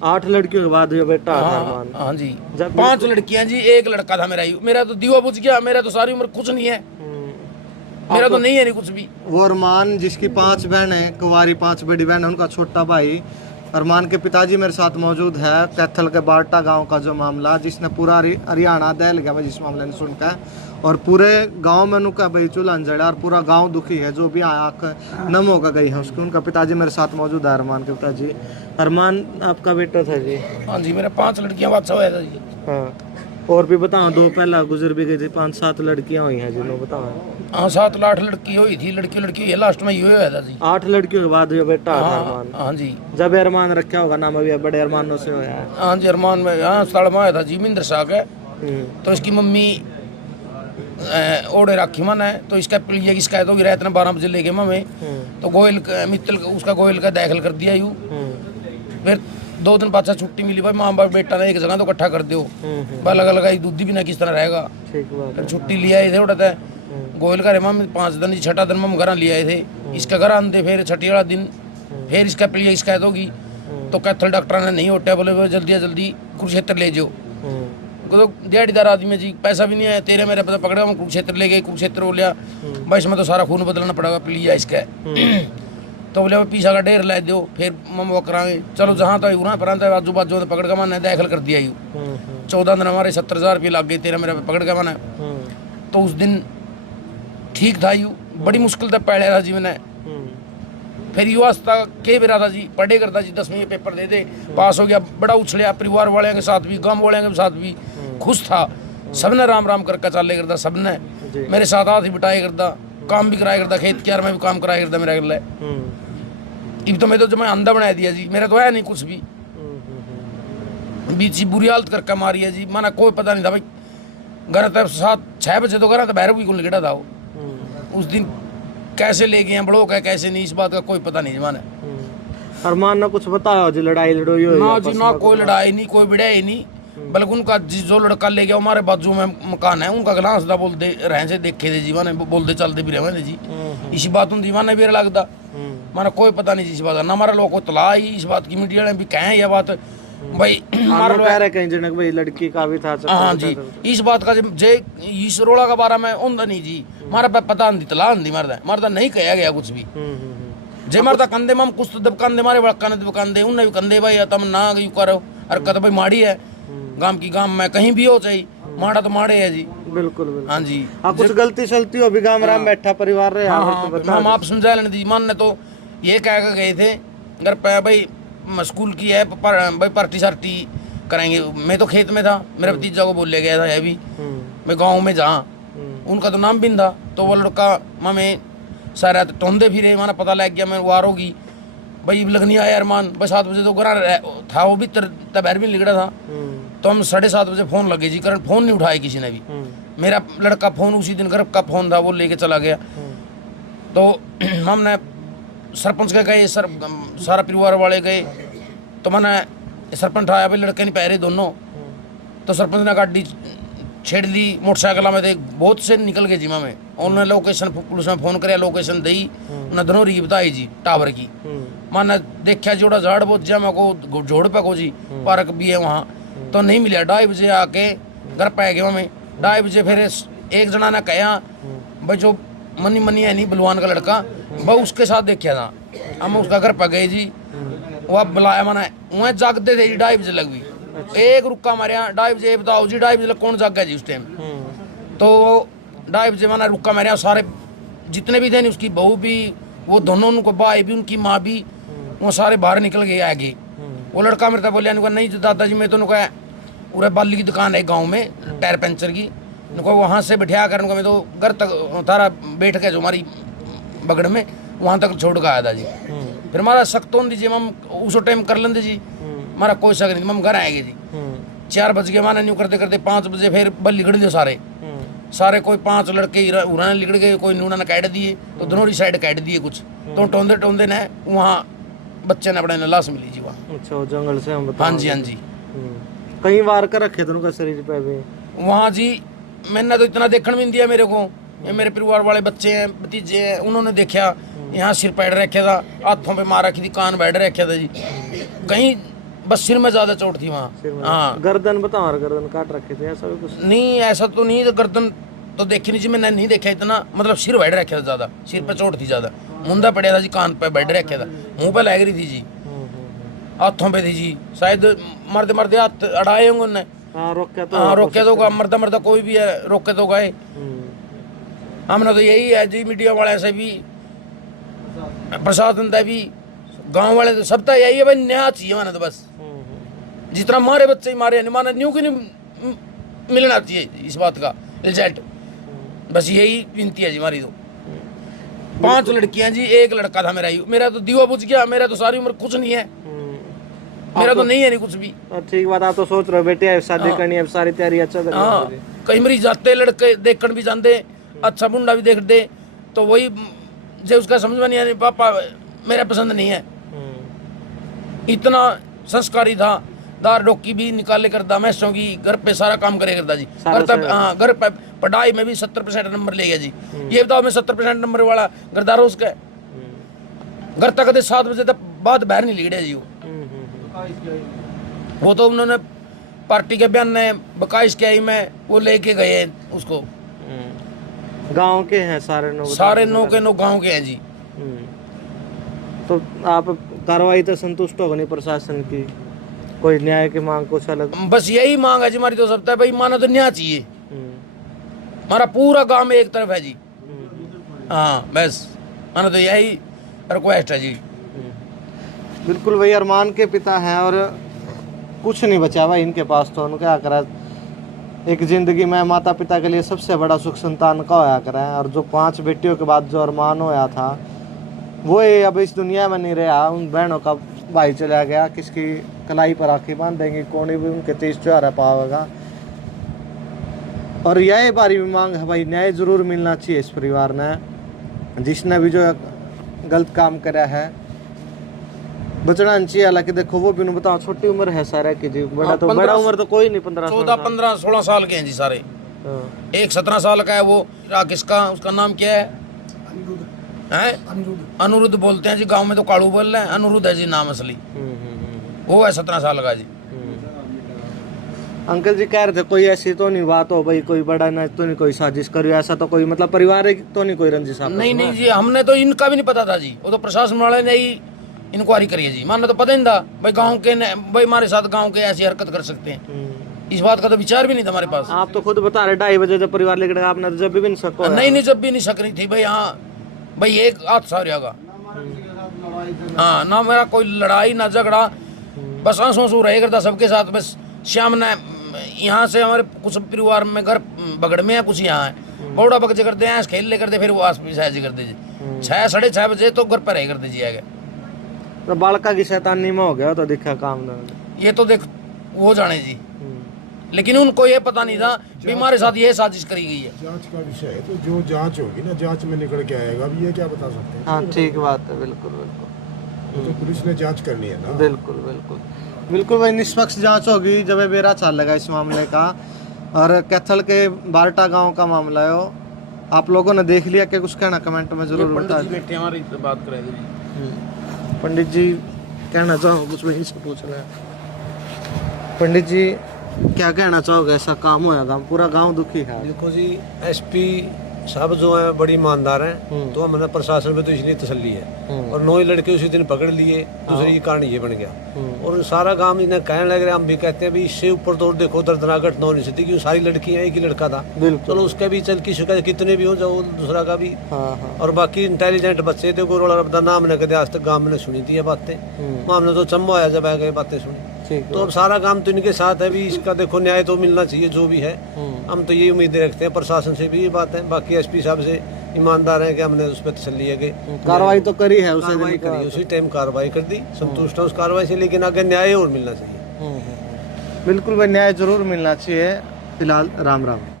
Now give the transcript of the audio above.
8 लड़कियों के बाद जो बेटा था हाँ अरमान। हाँ जी, जब 5 लड़कियां जी, एक लड़का था मेरा। मेरा तो दीवा बुझ गया, मेरा तो सारी उम्र कुछ नहीं है, मेरा तो नहीं है नहीं कुछ भी। वो अरमान जिसकी 5 बहन है, कुंवारी 5 बड़ी बहन है, उनका छोटा भाई अरमान के पिताजी मेरे साथ मौजूद है। कैथल के बारटा गांव का जो मामला, जिसने पूरा हरियाणा दहल गया भाई जिस मामले ने सुनकर, और पूरे गांव में उनका भाई चूल्हा जड़ा और पूरा गांव दुखी है। जो भी आँख नम होकर गई है उसकी, उनका पिताजी मेरे साथ मौजूद है, अरमान के पिताजी। अरमान आपका बेटा था जी? हाँ जी, मेरा 5 लड़कियां बादशाह हुआ था जी। हाँ, और भी बताओ, 2 पहला गुजर भी गई थी, 5-7 लड़कियां हुई हैं जिन्होंने बताओ। हाँ 7-8 लड़की हुई थी, लड़की हुई है, लास्ट में ये हुआ था जी। 8 लड़कियों के बाद जो बेटा था हाँ अरमान। हाँ जी, जब अरमान रखा होगा नाम, अभी बड़े अरमानों से होया है। हाँ जी, अरमान में हाँ स्थल में आया था जी, मिंदर साग है। तो इसकी मम्मी ओढ़े राखी मन है, तो इसका पिलिया की शिकायत होगी रात में 12 बजे लेके मम्मी, तो गोयल मित्तल उसका गोयल का दाखिल कर दिया यूँ। फिर 2 दिन पाछा छुट्टी मिली, भाई माँ बाप बेटा ने एक जगह तो इकट्ठा कर दो, अलग अलग दूध भी ना किस तरह रहेगा। ठीक बात फिर है। छुट्टी ले आए थे उड़ते गोयल का रे मम्मी 5 दिन, 6ठा दिन मम घर ले आए थे। इसका घर आते फिर 6ठी वाला दिन फिर इसका पिलिया की शिकायत होगी, तो कैथल डॉक्टर ने नहीं उठा, बोले जल्दी जल्दी कुरुक्षेत्र ले जाओ। तो दिहाड़ीदार आदमी है जी, पैसा भी नहीं है, तेरे मेरे पता पकड़ा, हम कुरुक्षेत्र ले गए, कुरुक्षेत्र हो लिया भाई, इसमें तो सारा खून बदलना पड़ेगा पिलिया इसका। तो बोले पीछा का ढेर ला दो, फिर मम वो कराएंगे। चलो जहाँ तक उड़ा पर आजू बाजू पकड़ के मैंने दाखिल कर दिया यू। 14 दिन हमारे 70,000 रुपये लग गए, तेरा मेरा पकड़ के मैंने। तो उस दिन ठीक था यू, बड़ी मुश्किल से पढ़ा था जी मैंने। फिर युवावस्था के बेरा था जी, पढ़े करता जी, 10वीं पेपर दे दे, पास हो गया, बड़ा उछलिया, परिवार वाले के साथ भी, गाँव वाले के साथ भी खुश था। सबने राम राम करके चाले करता, सबने मेरे साथ हाथ ही बिठाए करता, काम भी कराया करता, खेत क्यार में भी काम कराया करता मेरा गले। अब तो मैं तो जब मैं अंधा बना दिया जी, मेरा तो है नहीं कुछ भी। बीच बुरी हालत करके मारी है जी, माना कोई पता नहीं था भाई। घर तक 7-6 बजे तो घर तो बैर भी कौन लिखा था वो। उस दिन कैसे ले गए हैं बड़ों का, कैसे नहीं, इस बात का कोई पता नहीं जी माने। अरमान ने कुछ बताया जी, लड़ाई लड़ोई हुई ना आपस जी ना, में? कोई लड़ाई नहीं, कोई बिड़ाई नहीं, बल्कि उनका जो लड़का ले गया हमारे बाजू में मकान है, उनका गिलास था बोल दे रहे से देखे थे जी माने, बोलते चलते भी रहे जी। इसी बात उन दीवाने भी लगता माना, कोई पता नहीं जी इस बात का, ना हमारा लोग को तला ही इस बात की, मीडिया ने भी कहें यह बात भाई हमारा कह रहे कहीं जनक भाई लड़की का भी था। हाँ जी, इस बात का जे इस रोड़ा का बारे में उनका नहीं जी, मारा पे पता नहीं तला नहीं, मरदा नहीं कहा गया कुछ भी। जे मरदा कंधे में कुछ तो कंधे मारे बड़ा कंधे उन्हें भी कंधे भाई तम ना यू करो, हरकत भाई माड़ी है, गांव की गांव में कहीं भी हो चाहिए, माड़ा तो माड़े है जी। बिल्कुल। हाँ जी, कुछ गलती सलती हो भी गाँव में बैठा परिवार रहे। हम आप समझा लेने दी, मान ने तो ये कह के गए थे घर पे भाई स्कूल की है भाई, पार्टी सार्टी करेंगे। मैं तो खेत में था, मेरा भतीजा को बोल ले गया था ये भी, मैं गाँव में जहाँ उनका तो नाम बिन था, तो वो लड़का मैं सारा टोंदे फिरे, माना पता लग गया मैं वार होगी भाई, लगनी आया अरमान भाई। 7 बजे तो घर था वो भी, तबैर भी निकला था। तो हम 7:30 बजे फ़ोन लगे जी, करंट फ़ोन नहीं उठाया किसी ने भी। मेरा लड़का फ़ोन उसी दिन घर का फ़ोन था, वो लेके चला गया। तो हमने सरपंच के गए, सारा परिवार वाले गए, तो मैंने सरपंच आया भाई, लड़के नहीं पहरे दोनों। तो सरपंच ने गाड़ी छेड़ ली, मोटरसाइकिल में थे, बहुत से निकल गए जी में। उन्होंने लोकेशन पुलिस में फ़ोन कराया, लोकेशन दी, उन्हें धनौरी की बताई जी, टावर की। मैंने देखा जोड़ा झाड़ बहुत जा मैं को जोड़ पे को जी, पार्क भी है वहाँ, तो नहीं मिला। 2:30 बजे आके घर पे गया मैं। 2:30 बजे फिर एक जना ने कहा भाई, जो मनी है नहीं बलवान का लड़का, भाई उसके साथ देखा था। हम उसका घर पे गए जी, वह बुलाया मैंने, वह जागते थे जी, 2:30 बजे लग गई। एक रुका मारे 2:30 बजे, बताओ जी 2:30 बजे कौन जागा जी उस टाइम। तो 2:30 बजे मैंने रुका मारे, सारे जितने भी थे नहीं, उसकी बहू भी, वो दोनों उनको भाई भी, उनकी माँ भी, वो सारे बाहर निकल गए आगे। वो लड़का मेरे बोलिया, नहीं दादाजी मैं तो कहा पूरे बाली की दुकान है गाँव में, टायर पंचर की, उनको वहाँ से बैठा कर मैं तो घर तक तारा बैठ के जो हमारी बगड़ में वहाँ तक छोड़ के आया था जी। फिर हमारा शक तो दीजिए हम उस टाइम कर लेंगे जी, हमारा कोई शक नहीं, हम घर आएंगे जी। 4 बज के माना न्यू करते करते 5 बजे फिर बल लिगड़ दिए सारे कोई 5 लड़के उन्होंने लिगड़ गए, कोई नूना ने काट दिए, तो दोनों साइड काट दिए कुछ। तो टोंदे ने वहाँ बच्चे ने अपने लाश मिली जी वहाँ। अच्छा, जंगल से हम हाँ जी, हाँ जी, कई बार कर रखे थे उनका शरीर पे भी वहाँ जी। मैंने तो इतना देखने भी नहीं दिया मेरे को, ये मेरे परिवार वाले बच्चे हैं, भतीजे हैं, उन्होंने देखा यहाँ सिर पैर रखे था, हाथों पे मार रखी थी, कान बैठ रखे था जी। कहीं बस सिर में ज्यादा चोट थी वहाँ। सिर में? हाँ गर्दन बताओ, और गर्दन काट रखे थे ऐसा भी कुछ? नहीं ऐसा तो नहीं, तो गर्दन तो देखी नहीं जी, मैंने नहीं देखा इतना, मतलब सिर बैठ रखा था ज्यादा, सिर पे चोट थी ज्यादा, मुंडा पड़ा था जी, कान पे बैठ रखा था, मुंह पे लग रही थी जी, हाथों पे थी जी, शायद मरते मरते हाथ अड़ाए होंगे उन्होंने। हाँ रोके तो, हाँ रोके तो मरता मरता कोई भी है, रोके तो गए। हमने तो यही है जी, मीडिया वाले से भी, प्रशासन से भी, गांव वाले तो सबका यही है भाई, न्याय चाहिए माना तो बस, जितना मारे बच्चे ही मारे, नहीं माना न्यू की नहीं मिलना चाहिए इस बात का रिजल्ट, बस यही विनती है जी हमारी। तो 5 लड़कियां जी, 1 लड़का था मेरा तो दीवा बुझ गया, मेरा तो सारी उम्र कुछ नहीं है, मेरा तो नहीं है नहीं कुछ भी। ठीक बात, आप तो सोच रहे हो बेटे है शादी करनी है, सारी तैयारी अच्छा करनी हाँ है। कई मरीज जाते लड़के देखकर भी जाते, अच्छा मुंडा भी देख दे, तो वही जो उसका समझ में नहीं आया, पापा मेरा पसंद नहीं है, इतना संस्कारी था, दार डोकी भी निकाले करता, मैसों की घर पे सारा काम करे करता जी, घर पे, हाँ घर पे पढ़ाई में भी 70% नंबर ले गया जी। ये बताओ मैं 70% नंबर वाला घरदार उसका घर तक 7 बजे तक बाद बाहर नहीं लीडे जी वो तो उन्होंने पार्टी के बयान ने बकाइश किया में वो लेके गए उसको। गांव के हैं सारे सारे 9 के 9 गांव के हैं जी। तो आप कार्रवाई तो संतुष्ट होगा नहीं प्रशासन की, कोई न्याय की मांग कुछ अलग? बस यही मांग है जी हमारी, तो सबता है भाई माना तो न्याय चाहिए, हमारा पूरा गांव में एक तरफ है जी। हाँ बस माना तो यही रिक्वेस्ट है जी। बिल्कुल भाई, अरमान के पिता हैं और कुछ नहीं बचा भाई इनके पास, तो उन्होंने क्या करा, एक जिंदगी में माता पिता के लिए सबसे बड़ा सुख संतान का होया करा है, और जो 5 बेटियों के बाद जो अरमान होया था वो अब इस दुनिया में नहीं रहा। उन बहनों का भाई चला गया, किसकी कलाई पर राखी बांध देंगे, कौन भी उनके 23 त्योहार पावेगा। और यह बारी भी मांग है भाई, न्याय जरूर मिलना चाहिए इस परिवार ने, जिसने भी जो गलत काम करा है बचना नहीं चाहिए। हालांकि देखो वो भी नहीं बताओ, छोटी उम्र है सारा की जी, बड़ा तो बड़ा उम्र तो कोई नहीं, 14 15 16 साल के हैं जी सारे। एक 17 साल का है वो राकेश का, उसका नाम क्या है, अनुरुद्ध बोलते हैं जी, गांव में तो कालू बोल रहे हैं, अनुरुद्ध है जी नाम असली, वो है 17 साल का जी। अंकल जी कह रहे थे कोई ऐसी तो नहीं बात हो भाई, कोई बड़ा ना तो नहीं कोई साजिश करी, ऐसा तो कोई मतलब पारिवारिक तो नहीं कोई रंजिश? नहीं नहीं जी, हमने तो इनका भी नहीं पता था जी, वो तो प्रशासन वाले ने ही इंक्वायरी करी है जी, मानना तो पता ही नहीं था भाई गांव के भाई हमारे साथ गांव के ऐसी हरकत कर सकते हैं, इस बात का तो विचार भी नहीं था हमारे पास। आप तो खुद बता रहे 2:30 बजे जब परिवार लेकर आपने तो जब भी नहीं सको? नहीं जब भी नहीं सक रही थी भाई। हाँ भाई एक हाथ सारियागा, हाँ ना मेरा कोई लड़ाई ना झगड़ा, बस आंसू आंसू रहे करता सबके साथ। बस शाम ने यहाँ से हमारे कुछ परिवार में घर बगड़ में है, कुछ यहाँ है, बौड़ा बगजे करते हैं, खेल ले करते, फिर वो आस पास करते जी 6 साढ़े 6 बजे तो घर पर रह करते जी आगे। तो बालका की शैतानी में हो गया तो दिखा काम ना, ये तो देख वो जाने जी, लेकिन उनको ये पता नहीं था कि हमारे साथ ये साजिश करी गई है। जांच का विषय है, तो जो जांच होगी ना, जांच में निकल के आएगा, अब ये क्या बता सकते हैं। हाँ ठीक बात है, बिल्कुल बिल्कुल, तो पुलिस ने जांच करनी है ना। बिल्कुल बिल्कुल बिल्कुल भाई, निष्पक्ष जांच होगी जब बेरा चलेगा इस मामले का। और कैथल के बारटा गांव का मामला है वो, आप लोगों ने देख लिया क्या, कुछ कहना कमेंट में जरूर बता दें। हमारी बात करेंगे पंडित जी कहना चाहो कुछ, वही से पूछ रहे हैं। पंडित जी क्या कहना चाहोगे, ऐसा काम होया गाँव, पूरा गांव दुखी है? देखो जी, एसपी साहब जो है बड़ी ईमानदार हैं, तो हमारे प्रशासन में तो इसलिए तसल्ली है। और 9 लड़के उसी दिन पकड़ लिए, दूसरी कारण ये बन गया। और सारा गांव इन्हें कहने लग रहे, हम भी कहते हैं भी इससे ऊपर तो देखो दर्दनाक घटना होनी चाहिए, क्योंकि सारी लड़कियां, एक ही लड़का था, चलो उसका भी चल की शिकायत कितने भी हो जाओ, दूसरा का भी। और बाकी इंटेलिजेंट बच्चे थे, गोरोला रब्दा नाम ने कदे आज तक गाँव में सुनी थी ये बातें, हमने तो चम्बो आया जब आ गए बातें सुनी। तो अब सारा काम तो इनके साथ है भी, इसका देखो न्याय तो मिलना चाहिए जो भी है। हम तो ये उम्मीदें रखते हैं प्रशासन से भी, ये बात है। बाकी एसपी साहब से ईमानदार हैं कि हमने उस पर तसल्ली है कि कार्रवाई तो करी है, उसी टाइम कार्रवाई कर दी, संतुष्ट है उस कार्रवाई से, लेकिन आगे न्याय और मिलना चाहिए। बिल्कुल भाई, न्याय जरूर मिलना चाहिए। फिलहाल राम राम।